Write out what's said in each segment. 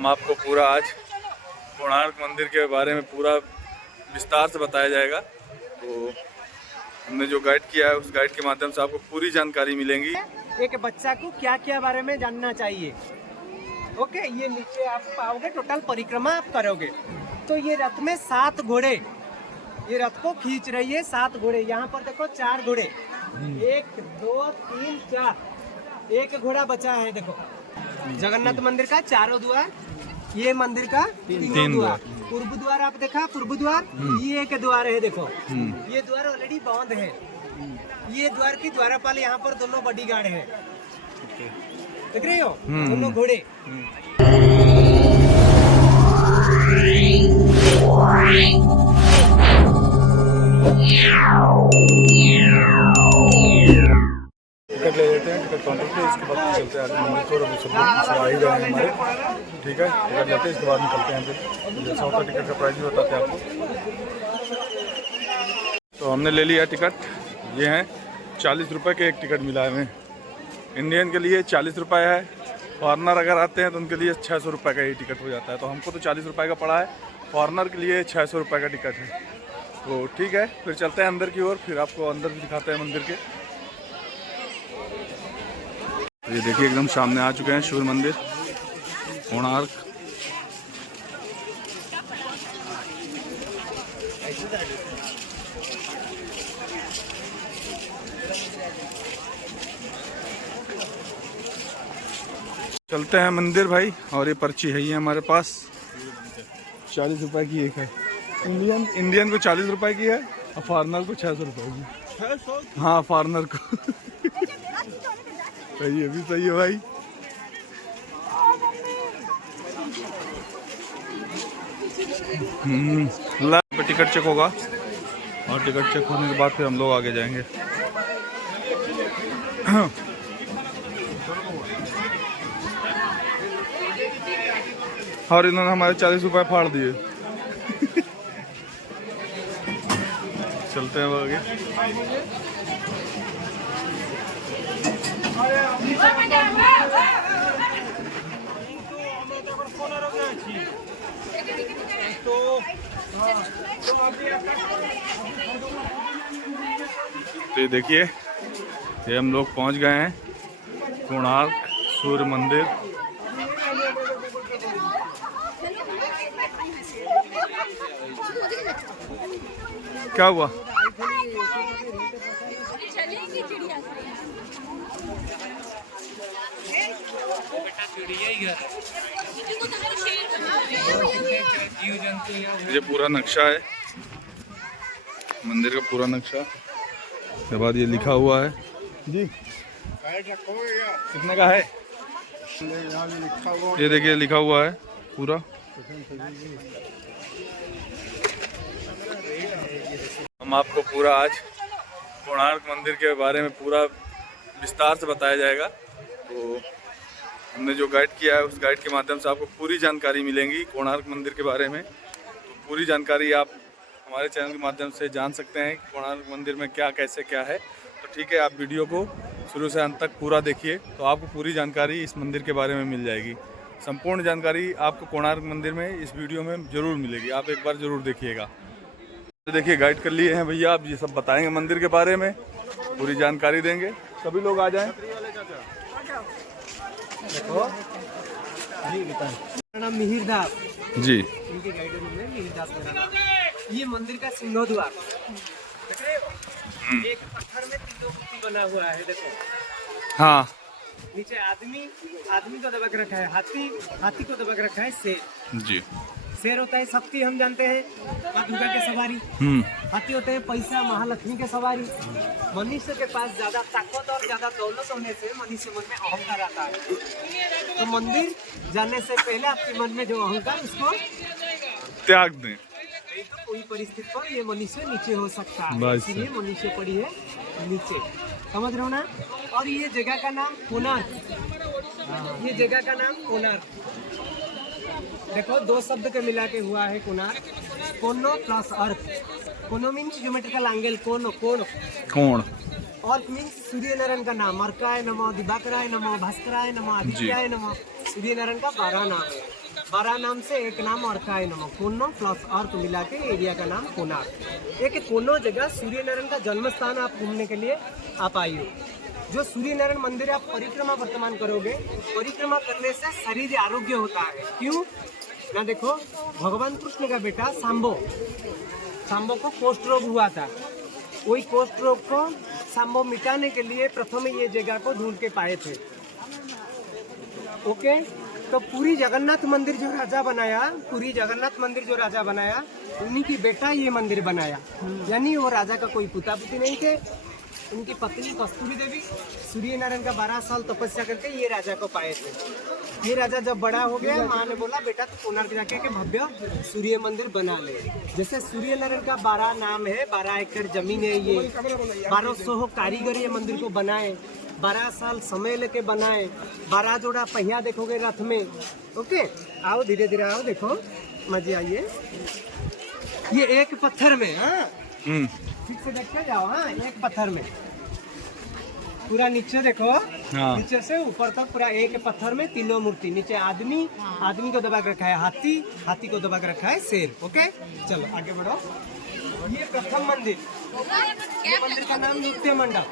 हम आपको पूरा आज कोणार्क मंदिर के बारे में पूरा विस्तार से बताया जाएगा। तो हमने जो गाइड किया है उस गाइड के माध्यम से आपको पूरी जानकारी मिलेगी। एक बच्चा को क्या क्या बारे में जानना चाहिए। ओके, ये नीचे आप पाओगे, टोटल परिक्रमा आप करोगे। तो ये रथ में 7 घोड़े, ये रथ को खींच रही है 7 घोड़े। यहाँ पर देखो 4 घोड़े, 1 2 3 4, एक घोड़ा बचा है। देखो जगन्नाथ मंदिर का चारों द्वार, ये मंदिर का तीनों द्वार। पूर्व द्वार आप देखा, पूर्व द्वार ये एक द्वार है। देखो ये द्वार ऑलरेडी बंद है। ये द्वार की द्वारपाल यहाँ पर दोनों बॉडीगार्ड है, देख रहे हो दोनों घोड़े। टिकट ले लेते हैं टिकट काउंटर पे, इसके बाद चलते हैं आगे मंदिर को। और सब लोग आ ही गए हैं हमारे, ठीक है। टिकट लेते हैं, इसके बाद निकलते हैं। फिर जैसा होता है टिकट का प्राइस भी बताते हैं आपको। तो हमने ले लिया टिकट, ये हैं 40 रुपये के एक टिकट मिला है हमें। इंडियन के लिए 40 रुपये है, फॉरनर अगर आते हैं तो उनके लिए 600 रुपये का ही टिकट हो जाता है। तो हमको तो 40 रुपये का पड़ा है, फॉरनर के लिए 600 रुपये का टिकट है। तो ठीक है, फिर चलते हैं अंदर की ओर, फिर आपको अंदर भी दिखाते हैं मंदिर के। तो ये देखिए एकदम सामने आ चुके हैं सूर्य मंदिर कोणार्क। चलते हैं मंदिर भाई। और ये पर्ची है ये हमारे पास, 40 रुपए की एक है। इंडियन को 40 रुपए की है और फॉरनर को 600 रुपए की। हाँ फॉरनर को सही है, भी सही है भाई। टिकट चेक होगा और टिकट चेक होने के बाद फिर हम लोग आगे जाएंगे। और इन्होंने हमारे 40 रुपए फाड़ दिए। चलते हैं आगे। तो ये देखिए, ये हम लोग पहुंच गए हैं कोणार्क सूर्य मंदिर। क्या हुआ? ये पूरा नक्शा है मंदिर का, पूरा नक्शा के बाद ये लिखा हुआ है जी। कितने का है ये देखिए, लिखा हुआ है पूरा। हम आपको पूरा आज कोणार्क मंदिर के बारे में पूरा विस्तार से बताया जाएगा। तो हमने जो गाइड किया है उस गाइड के माध्यम से आपको पूरी जानकारी मिलेगी कोणार्क मंदिर के बारे में। तो पूरी जानकारी आप हमारे चैनल के माध्यम से जान सकते हैं कि कोणार्क मंदिर में क्या कैसे क्या है। तो ठीक है, आप वीडियो को शुरू से अंत तक पूरा देखिए, तो आपको पूरी जानकारी इस मंदिर के बारे में मिल जाएगी। संपूर्ण जानकारी आपको कोणार्क मंदिर में इस वीडियो में ज़रूर मिलेगी, आप एक बार ज़रूर देखिएगा। तो देखिए, गाइड कर लिए हैं भैया, आप ये सब बताएंगे मंदिर के बारे में, पूरी जानकारी देंगे। सभी लोग आ जाएं। देखो जी, मेरा नाम मिहिर दास जी, इनके गाइडेंस में मिहिर दास मेरा नाम। ये मंदिर का सिंहोद्वार देख रहे हो, एक पत्थर में 3 मूर्ति बना हुआ है। देखो हाँ, नीचे आदमी को दबा के रखा है, हाथी को दबा के रखा है शेर जी। शेर होता है शक्ति, हम जानते हैं, माँ दुर्गा के सवारी। हाथी होते हैं पैसा, महालक्ष्मी के सवारी। मनुष्य के पास ज्यादा ताकत और ज्यादा दौलत होने से मनुष्य मन में अहंकार आता है। तो मंदिर जाने से पहले आपके मन में जो अहंकार, उसको त्याग दें। तो कोई परिस्थिति पर ये मनुष्य नीचे हो सकता है, इसलिए मनुष्य पड़ी है नीचे, समझ रहे हो ना। और ये जगह का नाम कोणार्क, ये जगह का नाम कोणार्क। देखो 2 शब्द के मिला के हुआ है कोणार्क, कोनो प्लस अर्थ। कोनो मीन्स ज्योमेट्रिकल एंगल, कोण। अर्थ मीन्स सूर्य नारायण का नाम, अर्काय नमः, दिवाकराय नमः, भास्कराय नमः, आदित्याय नमः। सूर्य नारायण का 12 नाम है। 12 नाम से एक नाम और का है नमो, कोनो प्लस अर्थ मिला के एरिया का नाम कोणार्क। एक कोनो जगह सूर्य नारायण का जन्म स्थान आप घूमने के लिए आप आइए। जो सूर्य नारायण मंदिर आप परिक्रमा वर्तमान करोगे, परिक्रमा करने से शरीर आरोग्य होता है। क्यों ना, देखो भगवान कृष्ण का बेटा सांबो को कोष्ठ रोग हुआ था। वही कोष्ठ रोग को सांबो मिटाने के लिए प्रथम ये जगह को ढूंढ के पाए थे। ओके, तो पूरी जगन्नाथ मंदिर जो राजा बनाया, पूरी जगन्नाथ मंदिर जो राजा बनाया, उन्हीं की बेटा ये मंदिर बनाया। यानी वो राजा का कोई पुता पुती नहीं थे। उनकी पत्नी कस्तूरी देवी सूर्य नारायण का 12 साल तपस्या करके ये राजा को पाए थे। ये राजा जब बड़ा हो गया, माँ ने बोला बेटा तू कोणार्क जाके के भव्य सूर्य मंदिर बना ले। जैसे सूर्य नारायण का 12 नाम है, 12 एकड़ जमीन है, ये 1200 कारीगर ये मंदिर को बनाए, 12 साल समय लेके बनाए, 12 जोड़ा पहिया देखोगे रथ में। ओके, आओ धीरे धीरे आओ, देखो मजे आइए। ये एक पत्थर में, हाँ ठीक से देखते जाओ। हाँ, एक पत्थर में पूरा नीचे देखो, हाँ। नीचे से ऊपर तक पूरा एक पत्थर में तीनों मूर्ति। नीचे आदमी को दबा के रखा है हाथी को दबा के रखा है शेर। ओके, चलो आगे बढ़ो। ये प्रथम मंदिर, ये मंदिर का नाम नृत्य मंडप,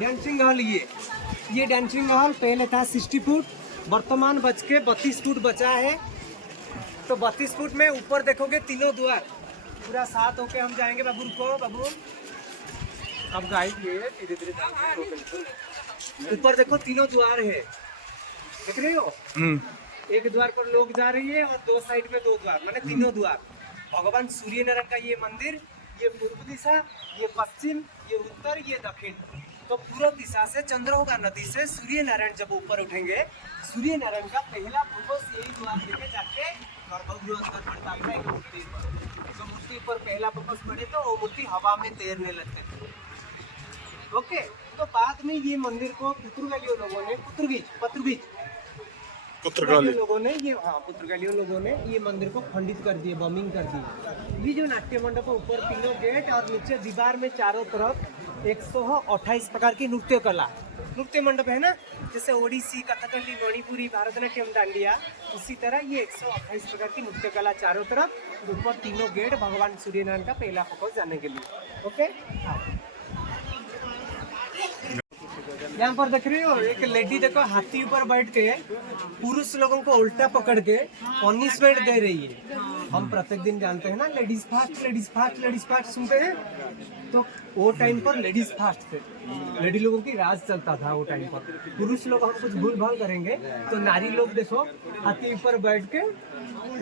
डांसिंग हॉल। ये डांसिंग हॉल पहले था 60 फुट, वर्तमान बच के 32 फुट बचा है। तो 32 फुट में ऊपर देखोगे तीनों द्वार, पूरा साथ होके हम जाएंगे। बाबू को बाबू अब गाइड ये धीरे धीरे। ऊपर देखो तीनों द्वार है, देख रहे हो? एक द्वार पर लोग जा रही है और दो साइड में 2 द्वार, माने तीनों द्वार। भगवान सूर्य नारायण का ये मंदिर, ये पूर्व दिशा, ये पश्चिम, ये उत्तर, ये दक्षिण। तो पूर्व दिशा से चंद्रभागा नदी से सूर्य नारायण जब ऊपर उठेंगे, सूर्य नारायण का पहला फोकस यही द्वार लेके जाके गर्भगृह अंदर पड़ता है एक मूर्ति पर। जो मूर्ति पर पहला फोकस पड़े तो वो मूर्ति हवा में तैरने लगते थे। ओके, तो बाद में ये मंदिर को पुर्तगालियों लोगों ने पुर्तगालियों लोगों ने ये मंदिर को खंडित कर दिए, बमिंग कर दिए। ये जो नाट्य मंडप है, ऊपर तीनों गेट और नीचे दीवार में चारों तरफ 128 प्रकार की नृत्य मंडप है ना, जैसे ओडिसी, कथकली, मणिपुरी, भारतनाट्यम, डांडिया, उसी तरह ये 128 प्रकार की नृत्य कला चारों तरफ, ऊपर तीनों गेट भगवान सूर्य नारायण का पहला फोकस जाने के लिए। ओके, यहाँ पर देख रहे हो एक लेडी, देखो हाथी ऊपर बैठ के पुरुष लोगों को उल्टा पकड़ के पनिशमेंट दे रही है। हम प्रत्येक दिन जानते हैं ना, लेडीज फास्ट सुनते हैं। तो वो टाइम पर लेडीज फास्ट थे, लेडी लोगों की राज चलता था वो टाइम पर। पुरुष लोग हम कुछ भूल भाल करेंगे तो नारी लोग देखो हाथी ऊपर बैठ के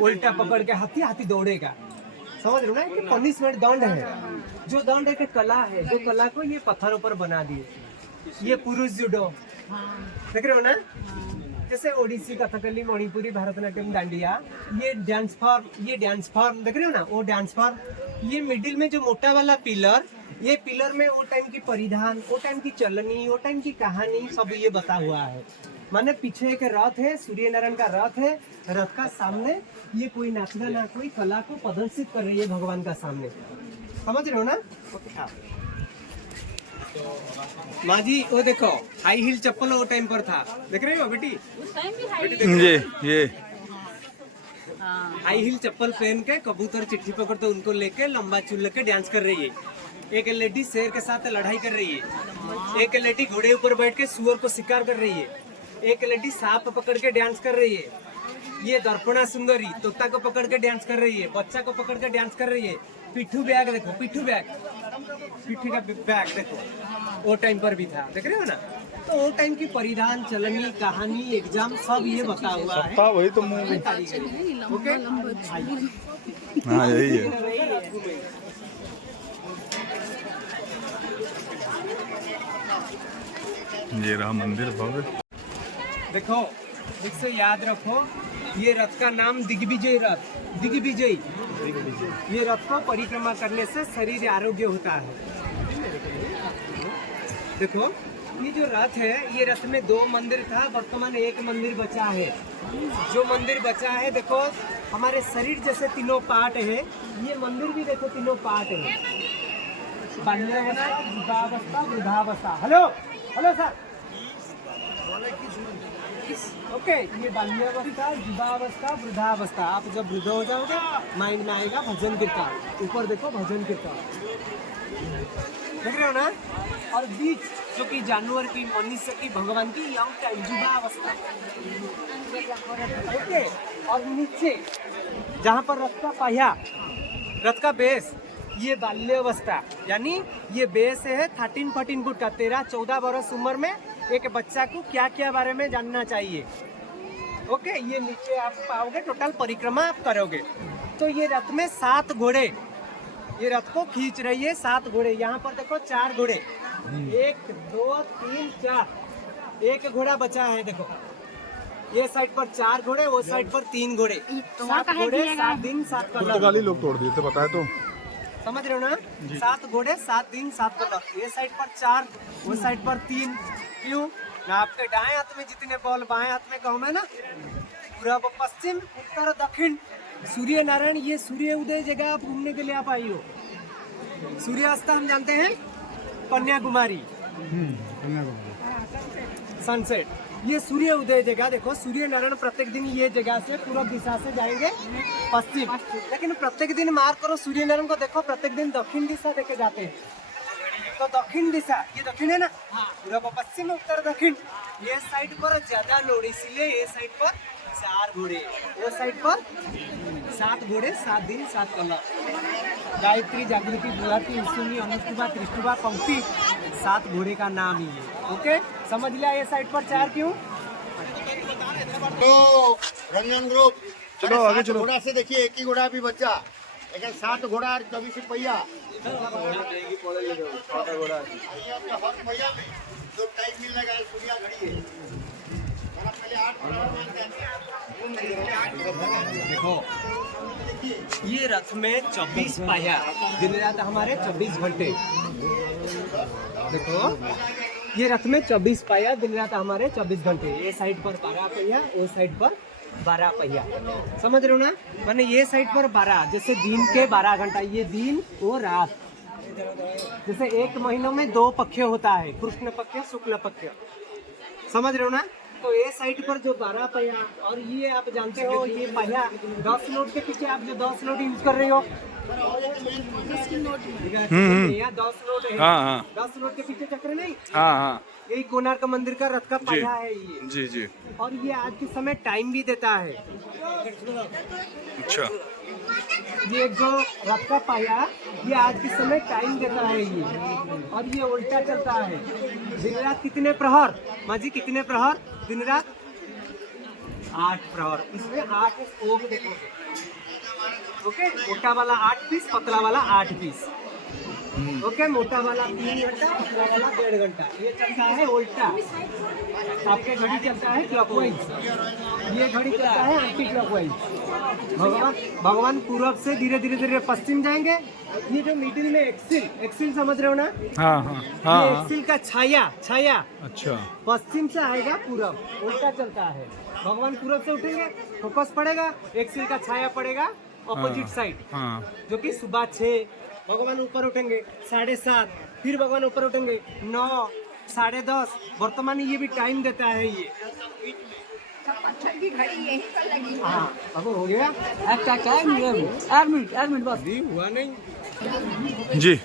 उल्टा पकड़ के हाथी दौड़ेगा। समझ रहे हो ना, कि पनिशमेंट दंड है। जो दंड है कि कला है, जो कला को ये पत्थरों पर बना दिए। ये पुरुष जूडो देख रहे हो ना, जैसे ओडिसी, कथकली, मणिपुरी, भारतनाट्यम, डांडिया, ये डांस फॉर्म देख रहे हो ना, वो डांस फॉर्म। ये मिडिल में जो मोटा वाला पिलर, ये पिलर में वो टाइम की परिधान, वो टाइम की चलनी, वो टाइम की कहानी सब ये बता हुआ है। माने पीछे एक रथ है, सूर्य नारायण का रथ है, रथ का सामने ये कोई नाचना ना कोई कला को प्रदर्शित कर रही है भगवान का सामने। समझ रहे हो ना? माँ जी वो देखो हाई हील चप्पल वो टाइम पर था, देख रहे हो बेटी? ये हाई हील चप्पल पहन के कबूतर चिट्ठी पकड़ते उनको लेके लंबा चूल लेके डांस कर रही है। एक लेडी शेर के साथ लड़ाई कर रही है, एक लेडी घोड़े ऊपर बैठ के सुअर को शिकार कर रही है, एक लेडी सांप पकड़ के डांस कर रही है। ये दर्पणा सुंदरी तोता को पकड़ के डांस कर रही है, बच्चा को पकड़ के डांस कर रही है। पिट्ठू बैग देखो, पिट्ठी का बैग देखो, वो टाइम पर भी था, देख रहे हो ना? तो वो टाइम की परिधान, चलनी, कहानी, एग्जाम सब ये बता हुआ है। वही तो ओके, हाँ यही है। ये रहा मंदिर भव्य। देखो इससे याद रखो, ये रथ का नाम दिग्विजय रथ, दिग्विजय। ये रथ को परिक्रमा करने से शरीर आरोग्य होता है। देखो ये जो रथ है, ये रथ में 2 मंदिर था, वर्तमान एक मंदिर बचा है। जो मंदिर बचा है देखो, हमारे शरीर जैसे तीनों पार्ट है, ये मंदिर भी देखो तीनों पार्ट है। बाल्यावस्था, युद्धावस्था, वृद्धावस्था। हेलो सर, ओके, ये बाल्यावस्था, युवावस्था, वृद्धावस्था। आप जब वृद्ध हो जाओगे माइंड में आएगा भजन कीर्तन। ऊपर देखो भजन कीर्तन, देख रहे हो ना। और बीच जो कि जानवर की, मनुष्य की, भगवान की यंग टाइम, युवावस्था। ओके, और नीचे जहाँ पर रथ का पहिया, रथ का बेस, ये बाल्यावस्था, यानी ये बेस है 13-14 फुट का। 13-14 बरस उम्र में एक बच्चा को क्या क्या बारे में जानना चाहिए। ओके, ये नीचे आप पाओगे, टोटल परिक्रमा आप करोगे। तो ये रथ में 7 घोड़े, ये रथ को खींच रही है 7 घोड़े। यहाँ पर देखो 4 घोड़े, 1 2 3 4, एक घोड़ा बचा है। देखो ये साइड पर 4 घोड़े, वो साइड पर 3 घोड़े। 7 घोड़े 7 दिन 7 कलर। पुर्तगाली लोग तोड़ दिए थे, बताए तो। समझ रहे हो ना। 7 घोड़े 7 दिन 7 कलर। ये साइड पर 4, वो साइड पर 3। क्यों ना, आपके दाएं हाथ में जितने बॉल बाएं हाथ में कहूँ मैं ना, पूर्व पश्चिम उत्तर दक्षिण सूर्य नारायण, ये सूर्य उदय जगह आप घूमने के लिए आप आई हो। सूर्यास्त हम जानते हैं कन्याकुमारी, सनसेट, ये सूर्य उदय जगह। देखो सूर्य नारायण प्रत्येक दिन ये जगह से पूर्व दिशा से जाएंगे पश्चिम, लेकिन प्रत्येक दिन मार्क करो सूर्य नारायण को, देखो प्रत्येक दिन दक्षिण दिशा देखे जाते हैं। तो दक्षिण दिशा, ये दक्षिण है ना, पूर्व पश्चिम उत्तर दक्षिण। ये साइड पर ज्यादा लोड, इसलिए ये साइड पर 4 घोड़े, वो साइड पर 7 घोड़े 7 दिन 7 कलर। गायत्री, जागृति, बुलाती, ईशुनी, अनुष्टुभा, त्रिष्टुभा, पंक्ति, 7 घोड़े का नाम ही है। ओके, समझ लिया। ये साइड पर 4 क्यों। तो रंजन ग्रुप, चलो आगे चलो। घोड़ा से देखिए, एक ही घोड़ा भी बच्चा, लेकिन 7 घोड़ा और 24 पहिया। हर पहिया में जो टाइम मिलेगा, सूर्या घड़ी है। पहले 8 देखो ये रथ में 24 पहिया, दिन रात हमारे 24 घंटे। देखो ये रथ में 24 पहिया, दिन रात हमारे 24 घंटे। ये साइड पर 12 पहिया, वो साइड पर 12 पहिया। समझ रहे हो ना, माने ये साइड पर 12, जैसे दिन के 12 घंटा, ये दिन वो रात। जैसे एक महीनों में 2 पक्ष होता है, कृष्ण पक्ष, शुक्ल पक्ष। समझ रहे हो ना। तो ये साइड पर जो 12 पहिया, और ये आप जानते हो ये पहिया 10 नोट के पीछे आप जो 10 नोट यूज कर रहे हो, 10 नोट है। हाँ। 10 नोट के पीछे चक्र नहीं, हाँ। यही कोणार्क मंदिर का रथ का पहिया है ये। जी जी। और ये आज के समय टाइम भी देता है। अच्छा, ये जो रथ का पहिया, ये आज के समय टाइम देता है ये, और ये उल्टा चलता है। दिन रात कितने प्रहर, माँ जी कितने प्रहर दिन रात? 8 प्रहर। इसमें 8 स्पोक देखोगे। ओके, मोटा वाला 8 पीस, पतला वाला 8 पीस। ओके, मोटा वाला 3 घंटा, पतला वाला 1.5 घंटा। ये चलता है उल्टा। आपके घड़ी चलता है क्लॉकवाइज, ये घड़ी चलता है एंटी क्लॉकवाइज। भगवान पूर्व से धीरे धीरे धीरे पश्चिम जाएंगे। ये जो मिडिल में एक्सिल समझ रहे हो ना। हाँ। ये एक्सिल का छाया अच्छा, पश्चिम से आएगा पूरब, उल्टा चलता है। भगवान पूरब से उठेंगे, फोकस पड़ेगा, एक्सिल का छाया पड़ेगा ऑपोजिट साइड, जो कि सुबह 6 भगवान ऊपर उठेंगे, 7:30, फिर भगवान ऊपर उठेंगे 9, 10:30। वर्तमान ये भी टाइम देता है ये। हाँ, अब हो गया। एक मिनट बस, हुआ नहीं जी।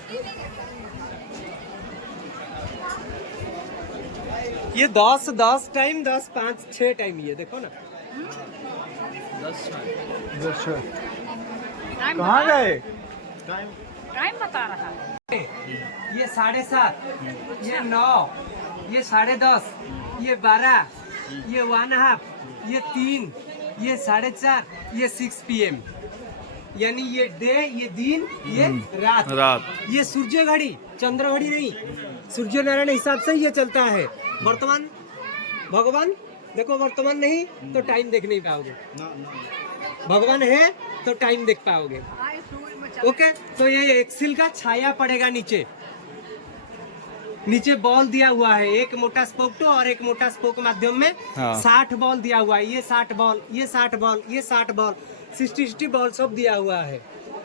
ये 10 टाइम, 10 5 6 टाइम, ये देखो ना। कहाँ गए? टाइम बता रहा है। ये 7:30, ये 9, ये 10:30, ये 12, ये 1.5, ये 3, ये 4:30, ये 6 PM। यानी ये डे, ये दिन, ये रात। ये सूर्य घड़ी, चंद्र घड़ी नहीं, सूर्य नारायण हिसाब से ये चलता है। वर्तमान भगवान देखो, वर्तमान नहीं तो टाइम देख नहीं पाओगे। भगवान है तो टाइम देख पाओगे। ओके, तो ये एक्सिल का छाया पड़ेगा नीचे बॉल दिया हुआ है, एक मोटा स्पोक टू और एक मोटा स्पोक माध्यम में। 60 बॉल दिया हुआ है, ये 60 बॉल, ये 60 बॉल, ये 60 बॉल, 60 बॉल सब दिया हुआ है।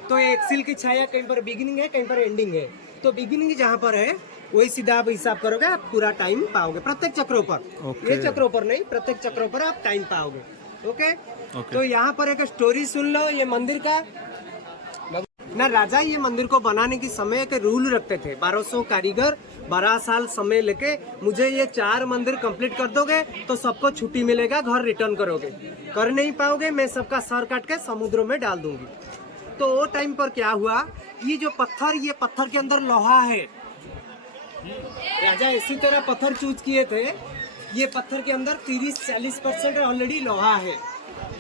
तो ये एक्सिल की छाया कहीं पर बिगिनिंग है, कहीं पर एंडिंग है। तो बिगिनिंग जहाँ पर है वही सीधा आप हिसाब करोगे, आप पूरा टाइम पाओगे प्रत्येक चक्रों पर। ओके। ये चक्रों पर नहीं, प्रत्येक चक्रों पर आप टाइम पाओगे। Okay, okay. तो यहाँ पर एक स्टोरी सुन लो ये मंदिर का ना। राजा ये मंदिर को बनाने की समय के रूल रखते थे, 1200 कारीगर 12 साल समय लेके मुझे ये 4 मंदिर कंप्लीट कर दोगे तो सबको छुट्टी मिलेगा, घर रिटर्न करोगे। कर नहीं पाओगे मैं सबका सर काट के समुद्र में डाल दूंगी। तो वो टाइम पर क्या हुआ, ये जो पत्थर, ये पत्थर के अंदर लोहा है। राजा इसी तरह पत्थर चूज किए थे। ये पत्थर के अंदर 30-40% ऑलरेडी लोहा है।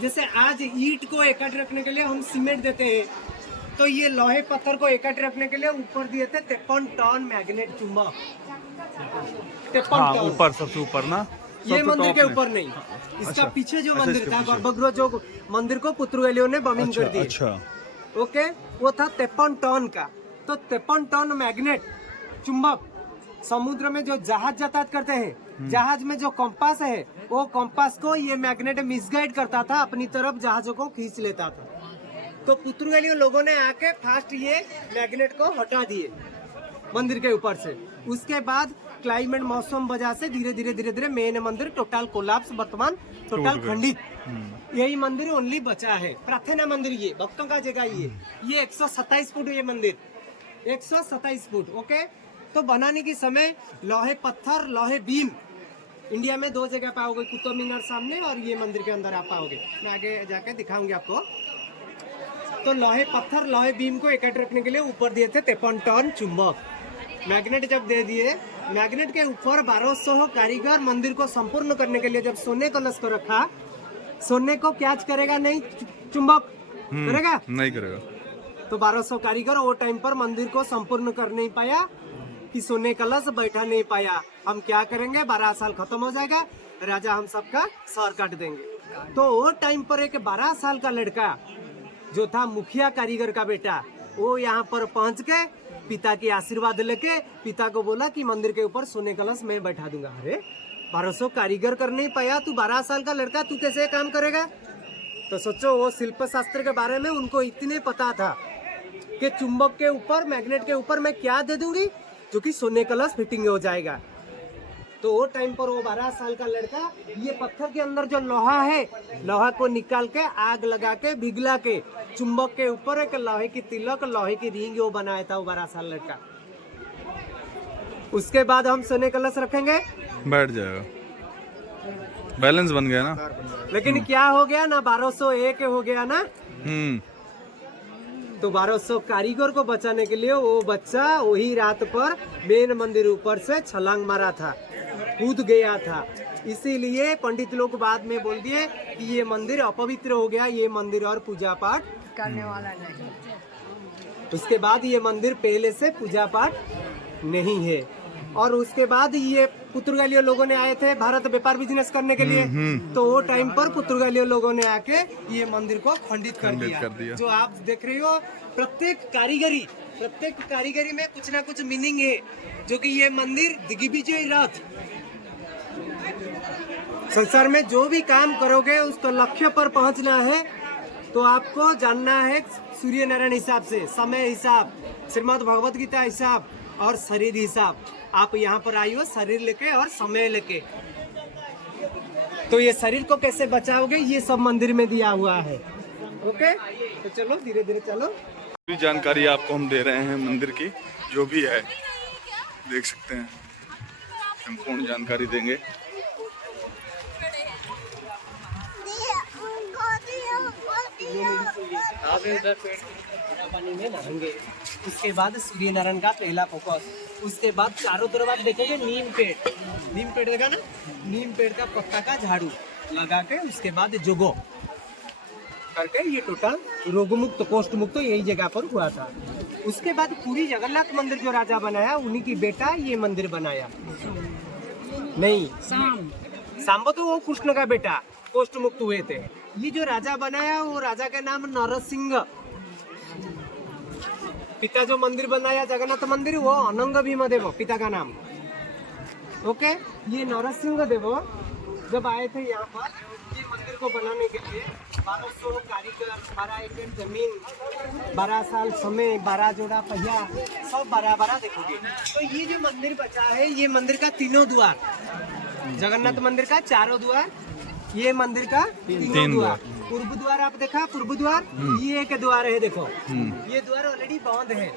जैसे आज ईंट को इकट्ठे रखने के लिए हम सीमेंट देते हैं, तो ये लोहे पत्थर को इकट्ठे रखने के लिए ऊपर दिए थे 53 टन मैग्नेट चुंबक। 53 हाँ, टन ऊपर सबसे ऊपर ना, ये सबसे मंदिर टॉप के में। ऊपर नहीं, इसका अच्छा। पीछे जो अच्छा, मंदिर इसके था पीछे। गर्भगृह, जो मंदिर को पुर्तगालियों ने बॉम्बिंग कर दी। अच्छा। ओके, वो था 53 टन का। तो 53 टन मैग्नेट चुंबक समुद्र में जो जहाज यातायात करते हैं, जहाज में जो कंपास है, वो कंपास को ये मैग्नेट मिसगाइड करता था, अपनी तरफ जहाजों को खींच लेता था। तो पुर्तगाली लोगों ने आके फास्ट ये मैग्नेट को हटा दिए मंदिर के ऊपर से। उसके बाद क्लाइमेट, मौसम वजह से धीरे धीरे मेन मंदिर टोटल कोलैप्स, वर्तमान टोटल खंडित। यही मंदिर ओनली बचा है, प्रार्थना मंदिर, ये भक्तों का जगह। ये 127 फुट ये मंदिर, 127 फुट। ओके, तो बनाने के समय लोहे पत्थर, लोहे बीम इंडिया में 2 जगह पाओगे, कुतुब मीनार सामने और ये मंदिर के अंदर आप पाओगे। मैं आगे जाके दिखाऊंगी आपको। तो लोहे पत्थर, लोहे बीम को इकट्ठे रखने के लिए ऊपर दिए थे 53 टन चुंबक। मैग्नेट जब दे दिए, मैग्नेट के ऊपर 1200 कारीगर मंदिर को संपूर्ण करने के लिए जब सोने कलश को रखा, सोने को कैच करेगा नहीं, चुंबक करेगा नहीं करेगा। तो 1200 कारीगर वो टाइम पर मंदिर को संपूर्ण कर नहीं पाया, कि सोने कलश बैठा नहीं पाया। हम क्या करेंगे, 12 साल खत्म हो जाएगा, राजा हम सबका सर काट देंगे। तो वो टाइम पर एक 12 साल का लड़का जो था मुखिया कारीगर का बेटा, वो यहाँ पर पहुँच के पिता की आशीर्वाद लेके पिता को बोला कि मंदिर के ऊपर सोने कलश मैं बैठा दूंगा। अरे 1200 कारीगर कर नहीं पाया, तू 12 साल का लड़का, तू कैसे काम करेगा? तो सोचो, वो शिल्प शास्त्र के बारे में उनको इतने पता था कि चुंबक के ऊपर, मैग्नेट के ऊपर मैं क्या दे दूंगी जो कि सोने कलश फिटिंग हो जाएगा। तो वो टाइम पर वो 12 साल का लड़का ये पत्थर के अंदर जो लोहा है, लोहा को निकाल के आग लगा के भिगला के चुंबक के ऊपर एक लोहे की तिलक, लोहे की रिंग वो बनाया था वो 12 साल लड़का। उसके बाद हम सोने कलश रखेंगे, बैठ जाएगा, बैलेंस बन गया ना। लेकिन क्या हो गया ना, 1201 हो गया ना। तो 1200 कारीगर को बचाने के लिए वो बच्चा वही रात पर मेन मंदिर ऊपर से छलांग मारा था, कूद गया था। इसीलिए पंडित लोग बाद में बोल दिए कि ये मंदिर अपवित्र हो गया, ये मंदिर और पूजा पाठ करने वाला नहीं। उसके बाद ये मंदिर पहले से पूजा पाठ नहीं है। और उसके बाद ये पुर्तगालियों लोगों ने आए थे भारत व्यापार बिजनेस करने के लिए, तो वो टाइम पर पुर्तगालियों लोगों ने आके ये मंदिर को खंडित कर दिया। जो आप देख रहे हो, प्रत्येक कारीगरी में कुछ ना कुछ मीनिंग है, जो कि ये मंदिर दिग्विजय रथ। संसार में जो भी काम करोगे उसको लक्ष्य पर पहुंचना है, तो आपको जानना है सूर्य नारायण हिसाब से, समय हिसाब, श्रीमद् भगवत गीता हिसाब और शरीर हिसाब। आप यहाँ पर आई हो शरीर लेके और समय लेके, तो ये शरीर को कैसे बचाओगे ये सब मंदिर में दिया हुआ है। ओके, तो चलो धीरे धीरे चलो। पूरी जानकारी आपको हम दे रहे हैं मंदिर की, जो भी है देख सकते हैं, संपूर्ण जानकारी देंगे। पानी में नहाएंगे, उसके बाद सूर्य नारायण का पहला फोकस। उसके बाद चारों तरफ आप देखोगे नीम पेड़ देखा ना, नीम पेड़ का पत्ता का झाड़ू लगा के उसके बाद जोगो करके ये टोटल रोग मुक्त, कोष्ठ मुक्त यही जगह पर हुआ था। उसके बाद पूरी जगन्नाथ मंदिर जो राजा बनाया, उन्हीं की बेटा ये मंदिर बनाया। नहीं, सांबो तो वो कृष्ण का बेटा कोष्ठ मुक्त हुए थे। ये जो राजा बनाया वो राजा का नाम नरसिंह। पिता जो मंदिर बनाया जगन्नाथ मंदिर, वो अनंग भीमदेव पिता का नाम। ओके, ये नरसिंह देव जब आए थे यहाँ पर, ये मंदिर को बनाने के लिए 1200 कारीगर, 12 एकड़ जमीन, 12 साल समय, 12 जोड़ा पहिया, सब 12 देखोगे। तो ये जो मंदिर बचा है, ये मंदिर का तीनों द्वार, जगन्नाथ मंदिर का चारों द्वार, ये मंदिर का तीनों द्वार। पूर्व द्वार आप देखा, पूर्व द्वार, ये एक द्वार है देखो, ये द्वार ऑलरेडी बंद है।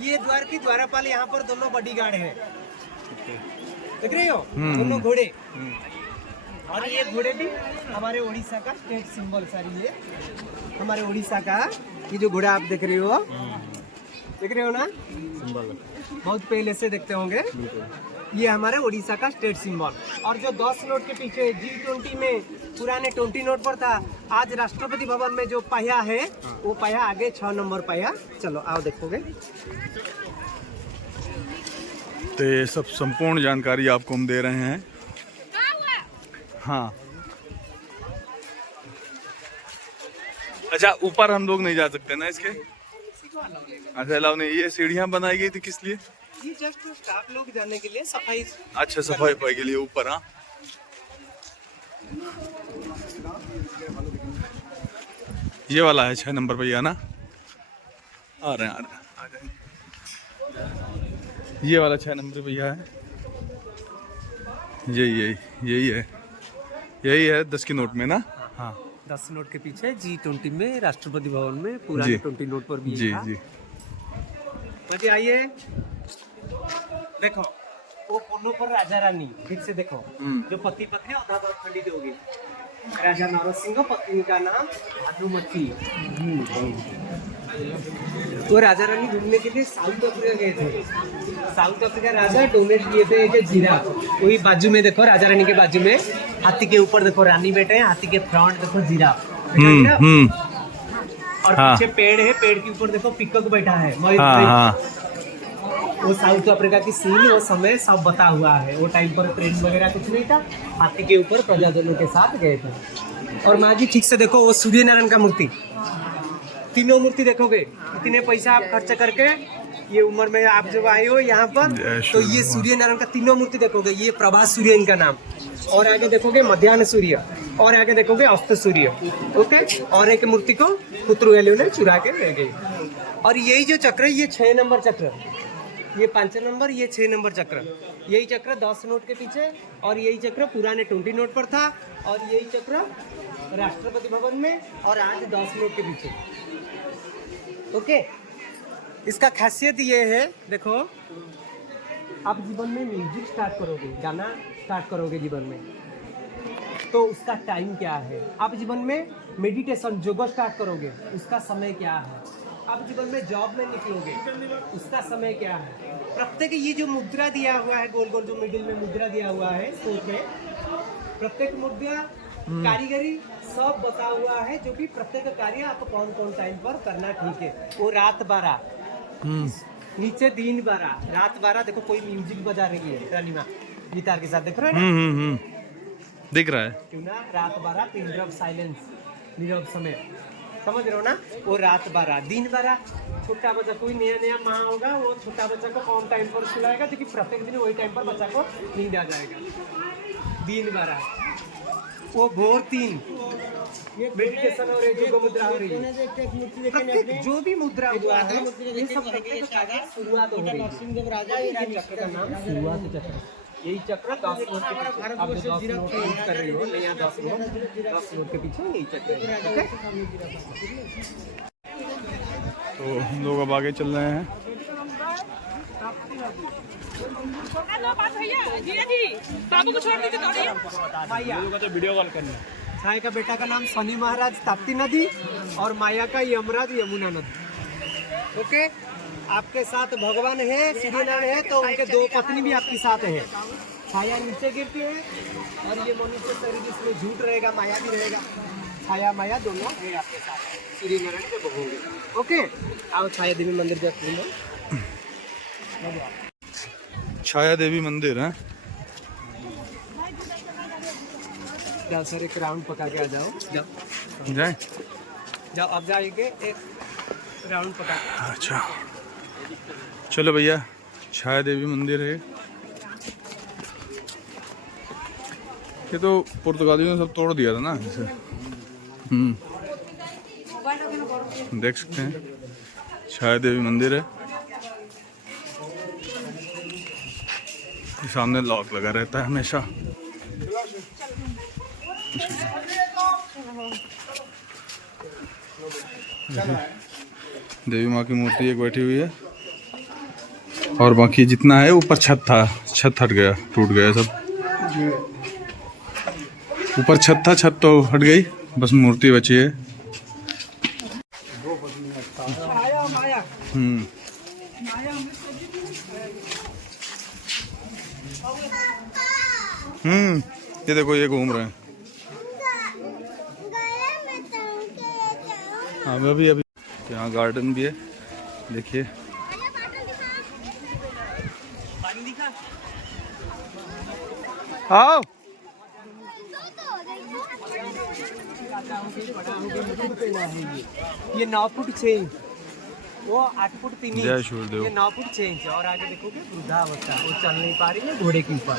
ये द्वार की द्वारपाल यहाँ पर दोनों बॉडीगार्ड है, देख रहे हो दोनों घोड़े। और ये घोड़े भी हमारे उड़ीसा का स्टेट सिंबल, सारी ये हमारे उड़ीसा का, ये जो घोड़ा आप देख रहे हो, देख रहे हो ना, बहुत पहले से देखते होंगे, ये हमारे उड़ीसा का स्टेट सिंबल। और जो 10 नोट के पीछे G20 में पुराने 20 नोट पर था, आज राष्ट्रपति भवन में जो पहिया है, वो पहिया आगे 6 नंबर पहिया। चलो आओ देखोगे। तो ये सब संपूर्ण जानकारी आपको हम दे रहे हैं। हाँ, अच्छा, ऊपर हम लोग नहीं जा सकते ना इसके? अच्छा, अलाउ नहीं। ये सीढ़ियाँ बनाई गई थी किस लिए? ये जस्ट स्टाफ लोग जाने के लिए, सफाई। अच्छा, सफाई के लिए ऊपर। हाँ, ये वाला है 6 नंबर भैया ना, आ रहे हैं, आ जाएंगे। ये वाला 6 नंबर भैया है, यही है 10 की नोट में ना। हाँ, 10 नोट के पीछे G20 में राष्ट्रपति भवन में पुराने 20 नोट पर भी जी था। जी। मजे आइए, देखो वो कोनों पर राजा रानी, ठीक से देखो, जो पति पत्नी औधा खंडित होगी। राजा नरसिंह, पत्नी का नाम भानुमती। तो राजा रानी घूमने के लिए साउथ अफ्रीका गए थे। साउथ अफ्रीका राजा डोनेट किए थे एक जीरा, वही बाजू में देखो, राजा रानी के बाजू में हाथी के ऊपर देखो रानी बैठे हैं, हाथी के फ्रंट देखो जीरा, और पीछे पेड़ है, पेड़ के ऊपर देखो पिकॉक बैठा है, मयूर। वो साउथ अफ्रीका की सीन, वो समय सब बता हुआ है। वो टाइम पर ट्रेन वगैरह कुछ नहीं था, हाथी के ऊपर प्रजाजनों के साथ गए थे। और माँ जी ठीक से देखो, वो सूर्य नारायण का मूर्ति, तीनों मूर्ति देखोगे, इतने पैसा आप खर्च करके ये उम्र में आप जब आए हो यहाँ पर, तो ये सूर्य नारायण का तीनों मूर्ति देखोगे। ये प्रभात सूर्य इनका नाम, और आगे देखोगे मध्याह्न सूर्य, और आगे देखोगे अस्त सूर्य। ओके, और एक मूर्ति को पुत्रगालियों ने चुरा के ले गई। और यही जो चक्र है, ये 6 नंबर चक्र, ये 5 नंबर, ये 6 नंबर चक्र, यही चक्र 10 नोट के पीछे, और यही चक्र पुराने 20 नोट पर था, और यही चक्र राष्ट्रपति भवन में, और आज 10 नोट के पीछे। ओके, इसका खासियत ये है, देखो आप जीवन में म्यूजिक स्टार्ट करोगे, गाना स्टार्ट करोगे जीवन में, तो उसका टाइम क्या है। आप जीवन में मेडिटेशन, योगा स्टार्ट करोगे, उसका समय क्या है। आप जीवन में जॉब में निकलोगे, उसका समय क्या है। प्रत्येक ये जो मुद्रा दिया हुआ है, गोल गोल जो मिडिल में मुद्रा दिया हुआ है, सोच में प्रत्येक मुद्रा कारीगरी सब बता हुआ है, जो कि प्रत्येक कार्य आपको कौन कौन टाइम पर करना ठीक है। वो रात 12, नीचे दिन 12, रात 12। देखो कोई म्यूजिक बजा रही है रानीमा गिटार के साथ, देख रहे हो ना, दिख रहा है क्यों ना। रात 12 पिन ड्रॉप साइलेंस, नीरव समय, समझ रहे हो ना। वो रात 12, दिन 12। छोटा बच्चा, कोई नया माँ होगा, वो छोटा बच्चा को कौन टाइम पर सुलाएगा, क्योंकि प्रत्येक दिन वही टाइम पर बच्चा को नींद आ जाएगा। दिन 12, वो भोर 3, ये मेडिटेशन और जो मुद्रा हो रही है, प्रत्येक जो भी मुद्रा हुआ है, ये सब प्रत्येक कार्य शुरुआत हो रही है। चक्र का नाम शुरुआत चक्र, यही चक्र 10 नोट के पीछे आप 10 नोट यूज कर रही हो, नया 10 नोट के पीछे यही चक्र है। तो हम लोग अब आगे चल रहे हैं। हेलो बात भैया, जी जी, बाबू को छोड़ दीजिए दौड़िए। तो वीडियो कॉल करना। छाया का बेटा का नाम शनि महाराज ताप्ती नदी, और माया का यमराज यमुना नदी। ओके, आपके साथ भगवान है, सूर्यनारायण है, तो उनके 2 पत्नी भी आपके साथ है। छाया नीचे गिरती है, और ये मनुष्य शरीर इसमें झूठ रहेगा, माया भी रहेगा। छाया माया दोनों है आपके साथ, सूर्यनारायण के बहू होंगे। ओके, आओ छाया देवी मंदिर जाते हैं। छाया देवी मंदिर है। जाओ सर, एक राउंड पका के आ जाओ, जाओ जाए, जाओ, अब जाएंगे एक राउंड पका के। अच्छा चलो भैया, छाया देवी मंदिर है। ये तो पुर्तगालियों ने सब तोड़ दिया था ना इसे। देख सकते हैं छाया देवी मंदिर है, सामने लॉक लगा रहता है हमेशा। देवी माँ की मूर्ति एक बैठी हुई है और बाकी जितना है ऊपर छत था, छत हट गया, टूट गया सब। ऊपर छत था, छत तो हट गई, बस मूर्ति बची है। ये देखो ये घूम रहे हैं। हाँ अभी यहाँ गार्डन भी है, देखिए। आओ ये 9 फुट 6 इंच, वो 8 फुट 3 जय इंच, सूर्यदेव। ये 9 फुट 6 इंच। और आगे देखोगे वृद्धावस्था, वो चल नहीं पा रही है घोड़े के ऊपर।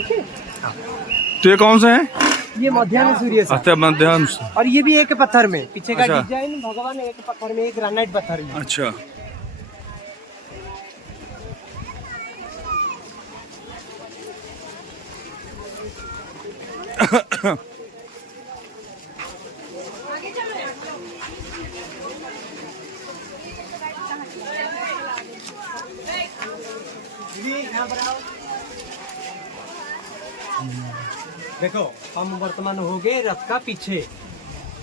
ओके, तो ये कौन सा है? ये मध्यान्ह सूर्य सा। अच्छा मध्यान्ह। और ये भी एक पत्थर में, पीछे का अच्छा। डिजाइन भगवान एक पत्थर में, एक ग्रेनाइट पत्थर में। अच्छा देखो हम वर्तमान हो गए रथ का पीछे।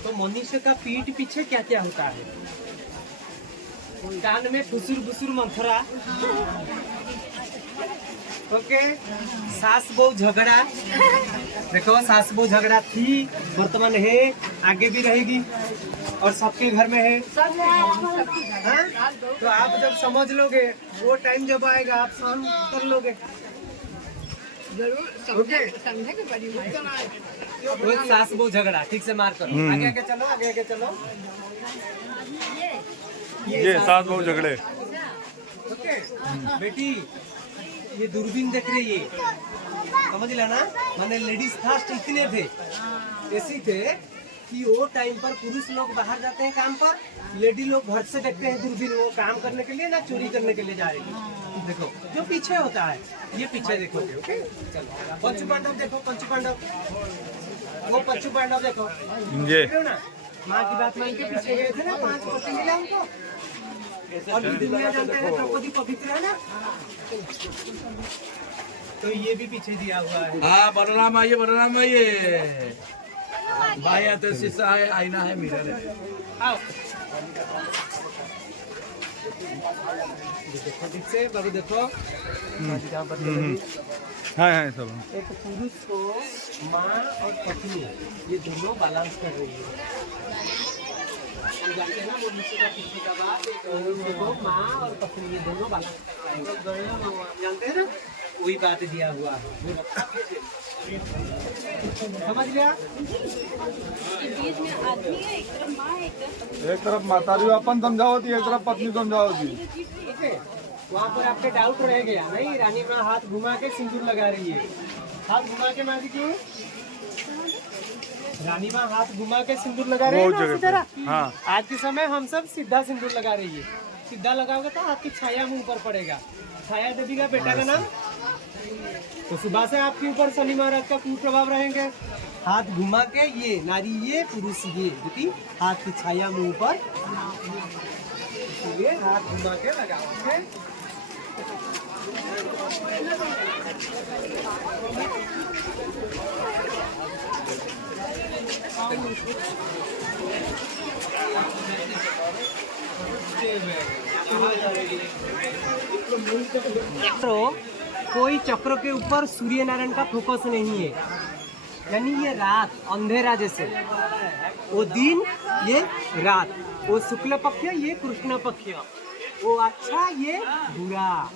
तो मनुष्य का पीठ पीछे क्या क्या होता है? कान में फुसुर फुसुर मंथरा, ओके, सास बहू झगड़ा। देखो सास बहू झगड़ा थी, वर्तमान है, आगे भी रहेगी और सबके घर में है। हाँ? तो आप जब समझ लोगे, वो टाइम जब आएगा आप सहन कर लोगे। वो सास बहू झगड़ा, ठीक से मार करो। आगे आगे चलो, आगे आगे चलो। ये सास बहू झगड़े। ओके बेटी, ये दूरबीन देख रही है, समझ लेना। मैंने लेडीज फर्स्ट इतने थे, ऐसे थे कि वो टाइम पर पुरुष लोग बाहर जाते हैं काम पर, लेडी लोग घर से देखते हैं दूरबीन, वो काम करने के लिए ना चोरी करने के लिए जा रही है। देखो जो पीछे होता है, ये पीछे देखो। ओके चलो, पंचू पांडव देखो, पंचू पांडव, वो पंचू पांडव देखो। ये देखो ना, माँ की बात मान के पीछे गए थे ना, 5 पति मिला उनको। और दुनिया जानते हैं द्रौपदी पवित्र है ना, तो ये भी पीछे दिया हुआ है। हाँ बलराम आइए, बलराम आइए। भाई तो शीशा है, आईना है, मिरर है। आओ देखो, ठीक से बाबू देखो। हाँ हाँ सब। एक पुरुष को माँ और पत्नी ये दोनों बैलेंस कर रही है। जानते हैं ना, वो नीचे का पीछे का बात, देखो माँ और पत्नी ये दोनों बैलेंस कर रहे हैं। जानते हैं ना, वही बात दिया हुआ है, समझ लिया। बीच में आदमी है, एक तरफ माँ है, एक तरफ एक तरफ मातारी अपन समझाओ थी, एक तरफ पत्नी समझाओ थी। ओके, वहाँ पर आपके डाउट रह गया नहीं? रानी माँ हाथ घुमा के सिंदूर लगा रही है। हाथ घुमा के माँ जी क्यों? रानी माँ हाथ घुमा के सिंदूर लगा रही है ना, उसी तरह। हाँ आज के समय हम सब सीधा सिंदूर लगा रही है। सीधा लगाओगे तो आपकी छाया मुंह पर पड़ेगा। छाया देवी का बेटा का नाम, तो सुबह से आपके ऊपर शनि महाराज का कुप्रभाव रहेंगे। हाथ घुमा के, ये नारी ये पुरुष ये, क्योंकि हाथ की छाया मुंह पर, इसलिए हाथ घुमा के लगाओगे। कोई चक्र के ऊपर सूर्य नारायण का फोकस नहीं है, यानी ये रात अंधेरा जैसे, वो दिन ये रात, वो शुक्ल पक्ष ये कृष्ण पक्ष, वो अच्छा ये बुरा।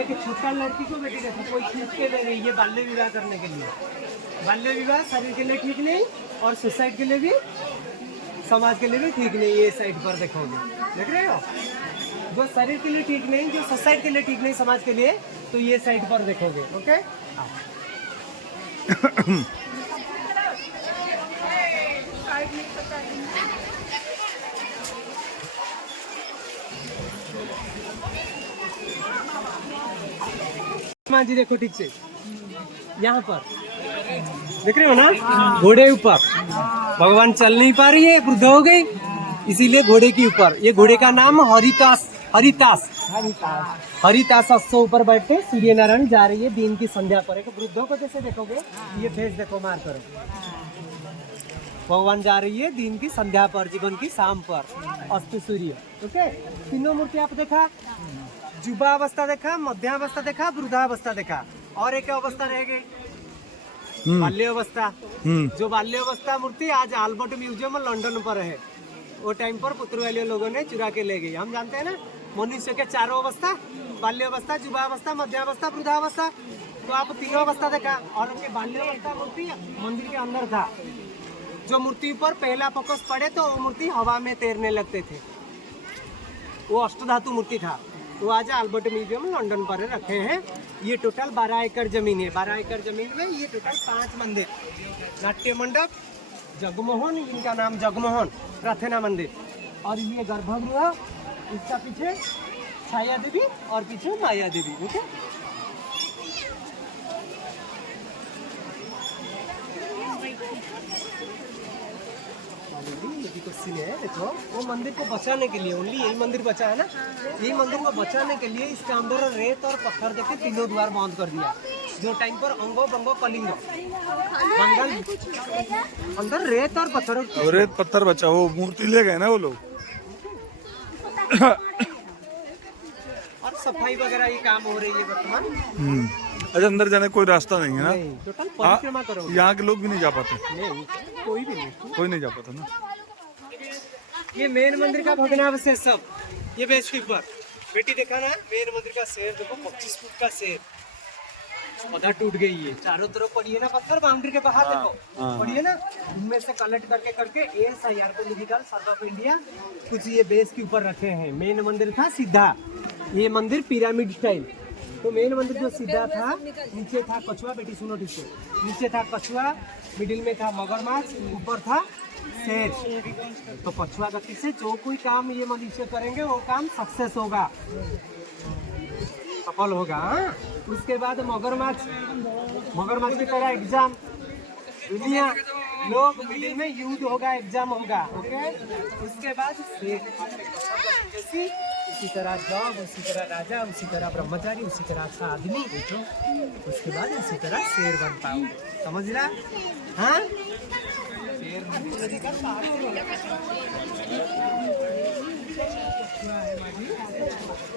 एक छोटा लड़की को बेटी देखो, कोई खींच के ले गई ये बाल्य विवाह करने के लिए। बाल्य विवाह शरीर के लिए ठीक नहीं, और सोसाइटी के लिए भी, समाज के लिए भी ठीक नहीं। ये साइड पर देखोगे, देख रहे हो, जो शरीर के लिए ठीक नहीं, जो सोसाइटी के लिए ठीक नहीं, समाज के लिए, तो ये साइड पर देखोगे। ओके माँ जी देखो ठीक से, यहाँ पर देख रहे हो ना, घोड़े ऊपर भगवान चल नहीं पा रही है, वृद्ध हो गई, इसीलिए घोड़े के ऊपर। ये घोड़े का नाम हरितास, हरितास हरितास अश्व ऊपर बैठे सूर्य नारायण जा रही है दिन की संध्या पर। एक वृद्धों को जैसे देखोगे, ये फेस देखो मार करो, भगवान जा रही है दिन की संध्या पर, जीवन की शाम पर, अस्त सूर्य। ओके, तीनों मूर्ति आप देखा, युवा अवस्था देखा, मध्यावस्था देखा, वृद्धावस्था देखा, और एक अवस्था रह गई बाल्य अवस्था। जो बाल्य अवस्था मूर्ति आज अल्बर्ट म्यूजियम लंदन पर है, वो टाइम पर पुत्रवालियों लोगों ने चुरा के ले गए। हम जानते हैं ना मनुष्य के चारों अवस्था, बाल्य अवस्था, युवावस्था, मध्यावस्था, वृद्धावस्था। तो आप तीनों अवस्था देखा, और उनके बाल्य अवस्था मूर्ति मंदिर के अंदर था। जो मूर्ति पर पहला फोकस पड़े तो वो मूर्ति हवा में तैरने लगते थे, वो अष्टधातु मूर्ति था। तो आज अल्बर्ट म्यूजियम लंदन पर रखे हैं। ये टोटल 12 एकड़ जमीन है। 12 एकड़ जमीन में ये टोटल 5 मंदिर, नाट्य मंडप, जगमोहन, इनका नाम जगमोहन, प्रार्थना मंदिर, और ये गर्भगृह, इसका पीछे छाया देवी और पीछे माया देवी। ओके, है देखो, वो मंदिर को बचाने के लिए, ओनली यही मंदिर बचा है ना, यही मंदिर को बचाने के लिए इसके अंदर रेत और पत्थर देके तीनों द्वार बंद कर दिया। जो टाइम पर अंगो बंगो कलिंगो बंगाल अंदर रेत और पत्थर, रेत पत्थर बचा, वो मूर्ति ले गए ना वो लोग। और सफाई वगैरह ये काम हो रही है वर्तमान। अच्छा, अंदर जाने कोई रास्ता नहीं है ना? टोटल परिक्रमा करो, यहाँ के लोग भी नहीं जा पाते? नहीं, कोई भी नहीं, कोई नहीं जा पाता ना। ये मेन मंदिर का भग्नावशेष सब, ये बेस के ऊपर बेटी देखा ना, मेन मंदिर का शेर देखो, 25 फुट का शेर, पौधा टूट गई है, चारों तरफ पड़ी है ना पत्थर, बाउंड्री के बाहर देखो पड़ी है ना, उनमें से कलेक्ट करके करके आर्कोलॉजिकल सर्वे ऑफ इंडिया कुछ ये बेस के ऊपर रखे हैं। मेन मंदिर था सीधा, ये मंदिर पिरामिड स्टाइल। तो मेन मंदिर जो सीधा था, नीचे था कछुआ, बेटी सुनो ठीक से, नीचे था कछुआ, मिडिल में था मगरमच्छ, ऊपर था शेर। तो कछुआ गति से जो कोई काम ये मनुष्य करेंगे वो काम सक्सेस होगा, सफल होगा। उसके बाद मगरमच्छ, मगरमच्छ की तरह एग्जाम, दुनिया लोग मिडिल में युद्ध होगा, एग्जाम होगा। ओके, उसके बाद शेर, उसी तरह जॉब, उसी तरह राजा, उसी तरह ब्रह्मचारी, उसी तरह अच्छा आदमी, उसके बाद उसी तरह शेर बन पाओगे। समझ रहा? हाँ,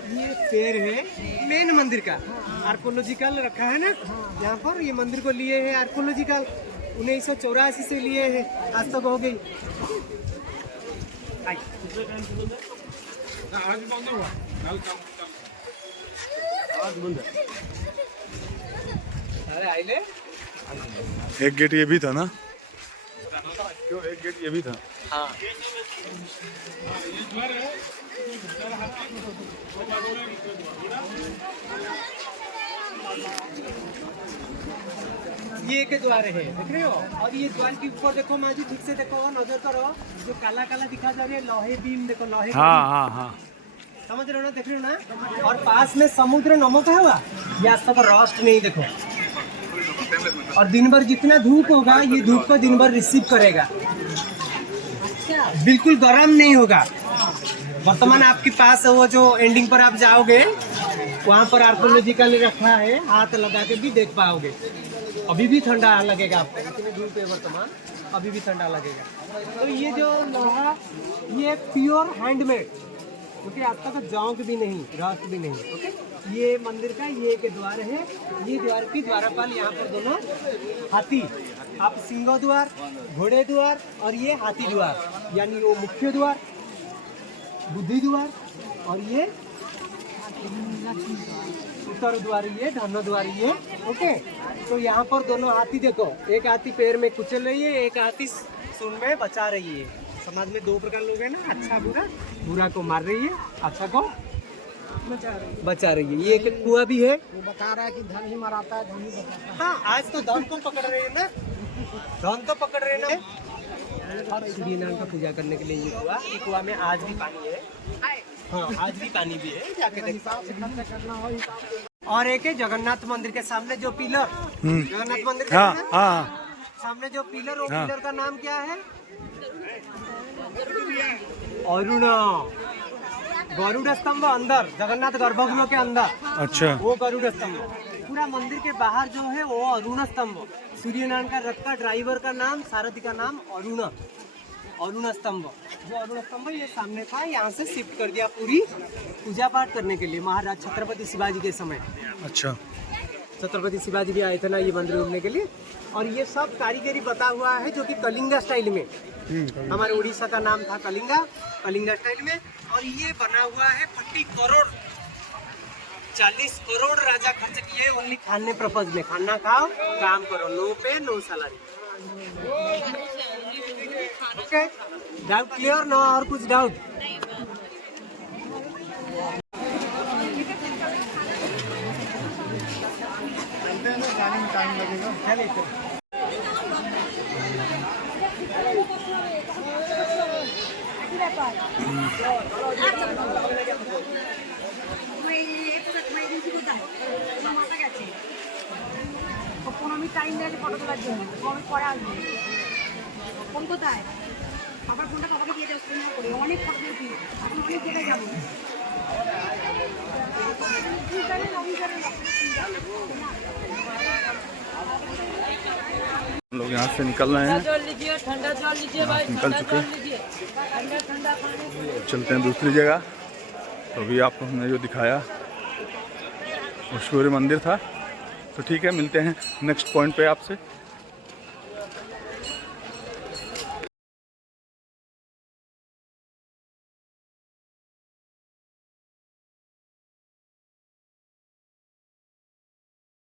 ये शेर है मेन मंदिर का, आर्कोलॉजिकल रखा है ना यहाँ पर। ये मंदिर को लिए है आर्कोलॉजिकल, 1984 से लिए है, आज तक हो गई। अरे आइले, एक गेट ये भी था ना? क्यों, एक गेट ये भी था? हाँ, ये एक द्वार है, देख रहे हो? और ये द्वार के ऊपर देखो माँ जी, ठीक से देखो, नजर करो, जो काला काला दिखा जा रही है, लोहे बीम देखो, लोहे का हाँ हाँ हाँ, समझ रहे हो ना, देख रहे हो ना? और पास में समुद्र नमक है हुआ, ये आज तक रोस्ट नहीं देखो। और दिन भर जितना धूप होगा, ये धूप को दिन भर रिसीव करेगा, बिल्कुल गर्म नहीं होगा। वर्तमान आपके पास वो जो एंडिंग पर आप जाओगे, वहाँ पर आर्कोलॉजिकल रखा है, हाथ लगा के भी देख पाओगे। अभी भी ठंडा लगेगा आपको, इतनी धूप है वर्तमान, अभी भी ठंडा लगेगा। तो ये जो लोहा, ये प्योर हैंडमेड, क्योंकि आज तक जौंक भी नहीं, रस्ट भी नहीं। ओके, ये मंदिर का ये एक द्वार है, ये द्वार की द्वारपाल यहाँ पर दोनों हाथी, आप सिंह द्वार, घोड़े द्वार और ये हाथी द्वार, यानी वो मुख्य द्वार, बुद्धि द्वार, और ये उत्तर द्वार, ये धन द्वार, ये। ओके, तो यहाँ पर दोनों हाथी देखो, एक हाथी पैर में कुचल रही है, एक हाथी सुन में बचा रही है। समाज में दो प्रकार लोग हैं ना, अच्छा बुरा, बुरा को मार रही है, अच्छा को बचा रही है। ये एक कुआं भी है। बता रहा है कि धन ही मराता है, धन ही बचाता है। हाँ, आज तो धन को पकड़ रहे हैं ना, धन तो पकड़ रहे हैं ना। सूर्य नारायण का पूजा करने के लिए ये कुआं, ये कुआं में आज भी पानी है। हाँ, आज भी पानी भी है, जाके देखो। और एक है जगन्नाथ मंदिर के सामने जो पिलर, जगन्नाथ मंदिर के हाँ हाँ सामने जो पिलर, वो पिलर का नाम क्या है? अरुण, गरुड़ स्तंभ अंदर, जगन्नाथ गर्भगृह के अंदर। अच्छा वो गरुड़ स्तंभ। पूरा मंदिर के बाहर जो है वो अरुण स्तंभ। सूर्य नारायण का रथ का ड्राइवर का नाम, सारथी का नाम अरुण, अरुण स्तंभ। जो अरुण स्तंभ ये सामने था, यहाँ से शिफ्ट कर दिया पूरी पूजा पाठ करने के लिए महाराज छत्रपति शिवाजी के समय। अच्छा छत्रपति शिवाजी भी आए थे ना ये मंदिर घूमने के लिए। और ये सब कारीगरी बता हुआ है जो कि कलिंगा स्टाइल में, हमारे उड़ीसा का नाम था कलिंगा, कलिंगा स्टाइल में। और ये बना हुआ है 40 करोड़, 40 करोड़ राजा खर्च किए ओनली खाने पर्पज में। खाना खाओ, काम करो, no pay no salary. Okay, doubt clear ना? और कुछ डाउट? जाने में टाइम लगेगा। টাইম দেয় ফটো তোলার জন্য, আমি পরে আসবো। ফোন কোথায়? আবার ফোনটা বাবাকে দিয়ে যাও, স্ক্রিন করে অনেক ফটো তুলছি, এখন অনেক জায়গায় যাবো। हम लोग यहाँ से निकल रहे हैं, जल लीजिए, ठंडा जल लीजिए भाई, निकल ठंडा चुके जल लीजिए, ठंडा ठंडा पानी। चलते हैं दूसरी जगह। तो अभी आपको हमने जो दिखाया वो सूर्य मंदिर था। तो ठीक है, मिलते हैं नेक्स्ट पॉइंट पे आपसे।